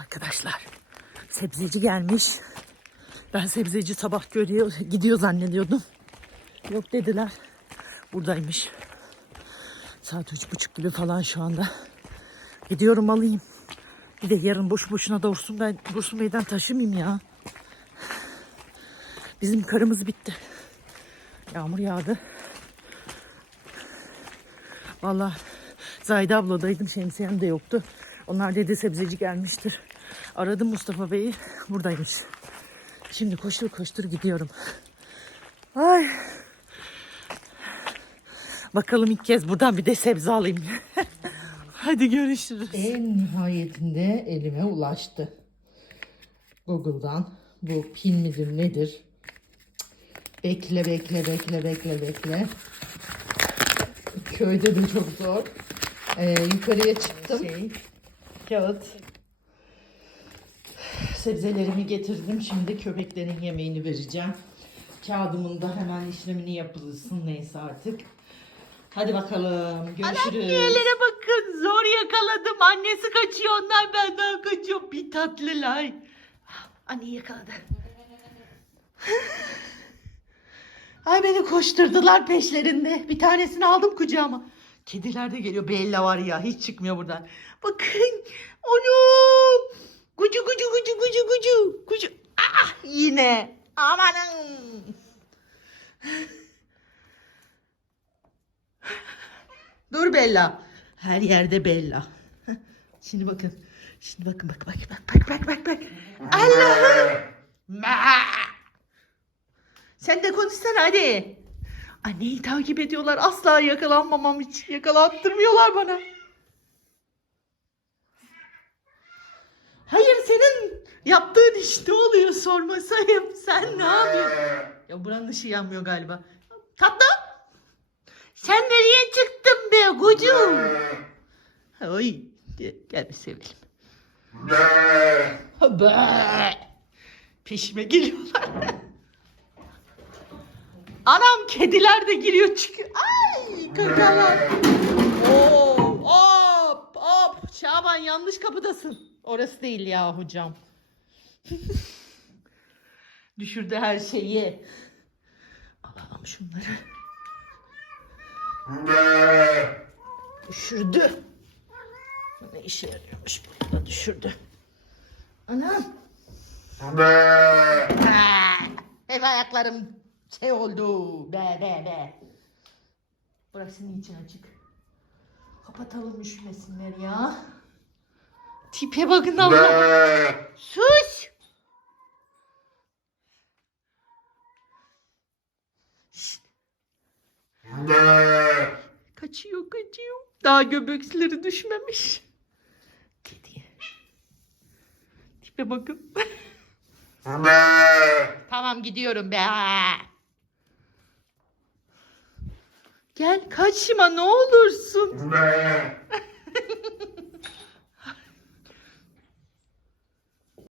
Arkadaşlar sebzeci gelmiş. Ben sebzeci sabah görüyor, gidiyor zannediyordum. Yok dediler. Buradaymış. Saat üç buçuk gibi falan şu anda. Gidiyorum alayım. Bir de yarın boş boşuna da Ursun, ben, Ursun Bey'den taşımayayım ya. Bizim karımız bitti. Yağmur yağdı. Vallahi Zahide abladaydım şemsiyem de yoktu. Onlar dedi sebzeci gelmiştir. Aradım Mustafa Bey'i buradaymış. Şimdi koştur koştur gidiyorum. Ay. Bakalım ilk kez buradan bir de sebze alayım. Hadi görüşürüz. En nihayetinde elime ulaştı. Google'dan bu pin midir nedir? Bekle bekle bekle bekle bekle. Köyde de çok zor. Ee, yukarıya çıktım. Şey, kağıt. Sebzelerimi getirdim. Şimdi köpeklerin yemeğini vereceğim. Kağıdımın da hemen işlemini yapılsın neyse artık. Hadi bakalım. Görüşürüz. Annelere bakın. Zor yakaladım. Annesi kaçıyor. Onlar benden kaçıyor. Bir tatlılar. Anne yakaladı. Ay beni koşturdular peşlerinde. Bir tanesini aldım kucağıma. Kediler de geliyor. Bella var ya hiç çıkmıyor buradan. Bakın. Onu. Gucu gucu gucu gucu gucu. Gucu. Ah yine. Amanın. Dur Bella. Her yerde Bella. Şimdi bakın. Şimdi bakın bak bak bak bak bak bak bak. Allah'ım. Sen de konuşsana hadi. Anneyi takip ediyorlar. Asla yakalanmamam için yakalattırmıyorlar bana. Hayır senin yaptığın iş ne oluyor sorma sayıp sen ne yapıyorsun? Ya buranın ışığı yanmıyor galiba. Tatlı. Sen nereye çıktın be kucuğum? Oy. Gel bir sevelim. Be. Peşime geliyorlar. Anam kediler de giriyor çıkıyor. Ay kakalar. Oo, hop hop. Şaban yanlış kapıdasın. Orası değil ya hocam. Düşürdü her şeyi. Alalım şunları. Düşürdü. Ne işe yarıyormuş bunu da düşürdü. Anam. Hep ayaklarım şey oldu. Be be be. Burası niçin açık? Kapatalım üşümesinler ya. Tipe bakın Allah. Sus. Şşt, Kaçıyor kaçıyor. Daha göbekleri düşmemiş. Tipe bakın. Tamam gidiyorum be. Gel kaçma ne olursun.